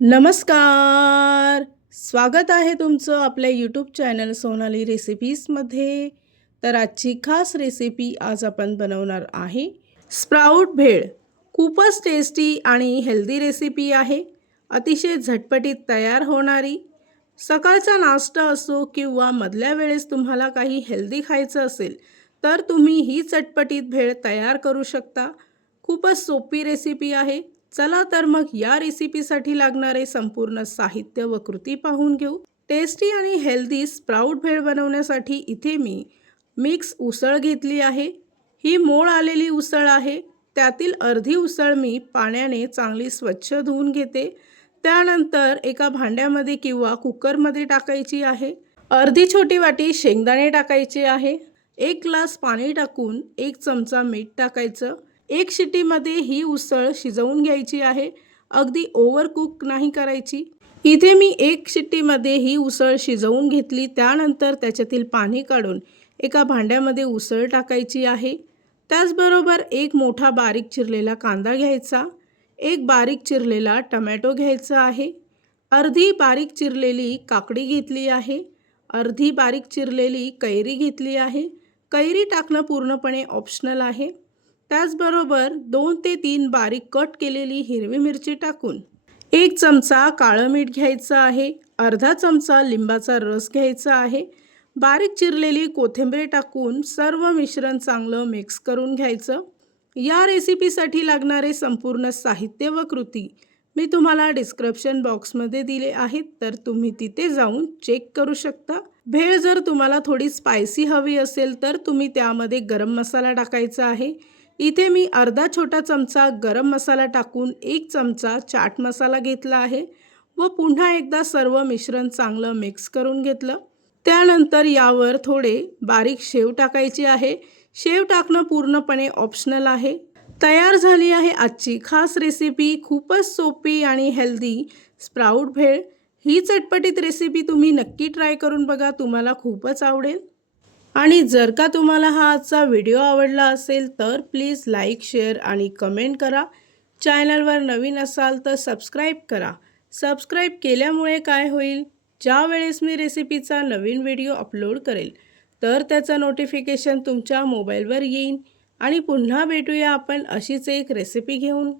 नमस्कार. स्वागत आहे तुमचं आपल्या यूट्यूब चॅनल सोनाली रेसिपीजमध्ये. तर आजची खास रेसिपी आज आपण बनवणार आहे स्प्राउट भेळ. खूपच टेस्टी आणि हेल्दी रेसिपी आहे. अतिशय झटपटीत तयार होणारी. सकाळचा नाश्ता असो किंवा मधल्या वेळेस तुम्हाला काही हेल्दी खायचं असेल तर तुम्ही ही चटपटीत भेळ तयार करू शकता. खूपच सोपी रेसिपी आहे. चला तर मग या रेसिपीसाठी लागणारे संपूर्ण साहित्य व कृती पाहून घेऊ. टेस्टी आणि हेल्दी स्प्राउट भेळ बनवण्यासाठी इथे मी मिक्स उसळ घेतली आहे. ही मोड आलेली उसळ आहे. त्यातील अर्धी उसळ मी पाण्याने चांगली स्वच्छ धुवून घेते. त्यानंतर एका भांड्यामध्ये किंवा कुकरमध्ये टाकायची आहे. अर्धी छोटी वाटी शेंगदाणे टाकायचे आहे. 1 ग्लास पाणी टाकून 1 चमचा मीठ टाकायचं. 1 शिट्टीमध्ये ही उसळ शिजवून घ्यायची आहे. अगदी ओव्हर कुक नाही करायची. इथे मी 1 शिट्टीमध्ये ही उसळ शिजवून घेतली. त्यानंतर त्याच्यातील पाणी काढून एका भांड्यामध्ये उसळ टाकायची आहे. त्याचबरोबर 1 मोठा बारीक चिरलेला कांदा घ्यायचा. 1 बारीक चिरलेला टमॅटो घ्यायचा आहे. अर्धी बारीक चिरलेली काकडी घेतली आहे. अर्धी बारीक चिरलेली कैरी घेतली आहे. कैरी टाकणं पूर्णपणे ऑप्शनल आहे. त्याचबरोबर 2 ते 3 बारीक कट केलेली हिरवी मिरची टाकून 1 चमचा काळं मीठ घ्यायचं आहे. अर्धा चमचा लिंबाचा रस घ्यायचा आहे. बारीक चिरलेली कोथिंबीर टाकून सर्व मिश्रण चांगलं मिक्स करून घ्यायचं. या रेसिपीसाठी लागणारे संपूर्ण साहित्य व कृती मी तुम्हाला डिस्क्रिप्शन बॉक्समध्ये दिले आहेत, तर तुम्ही तिथे जाऊन चेक करू शकता. भेळ जर तुम्हाला थोडी स्पायसी हवी असेल तर तुम्ही त्यामध्ये गरम मसाला टाकायचा आहे. इथे मी अर्धा छोटा चमचा गरम मसाला टाकून 1 चमचा चाट मसाला घेतला आहे व पुन्हा एकदा सर्व मिश्रण चांगलं मिक्स करून घेतलं. त्यानंतर यावर थोडे बारीक शेव टाकायचे आहे. शेव टाकणं पूर्णपणे ऑप्शनल आहे. तयार झाली आहे आजची खास रेसिपी. खूपच सोपी आणि हेल्दी स्प्राउट भेळ. ही चटपटीत रेसिपी तुम्ही नक्की ट्राय करून बघा. तुम्हाला खूपच आवडेल. आणि जर का तुम्हाला हा आजचा व्हिडिओ आवडला असेल तर प्लीज लाईक, शेअर आणि कमेंट करा. चॅनलवर नवीन असाल तर सबस्क्राईब करा. सबस्क्राईब केल्यामुळे काय होईल, ज्या वेळेस मी रेसिपीचा नवीन व्हिडिओ अपलोड करेल तर त्याचं नोटिफिकेशन तुमच्या मोबाईलवर येईल. आणि पुन्हा भेटूया आपण अशीच एक रेसिपी घेऊन.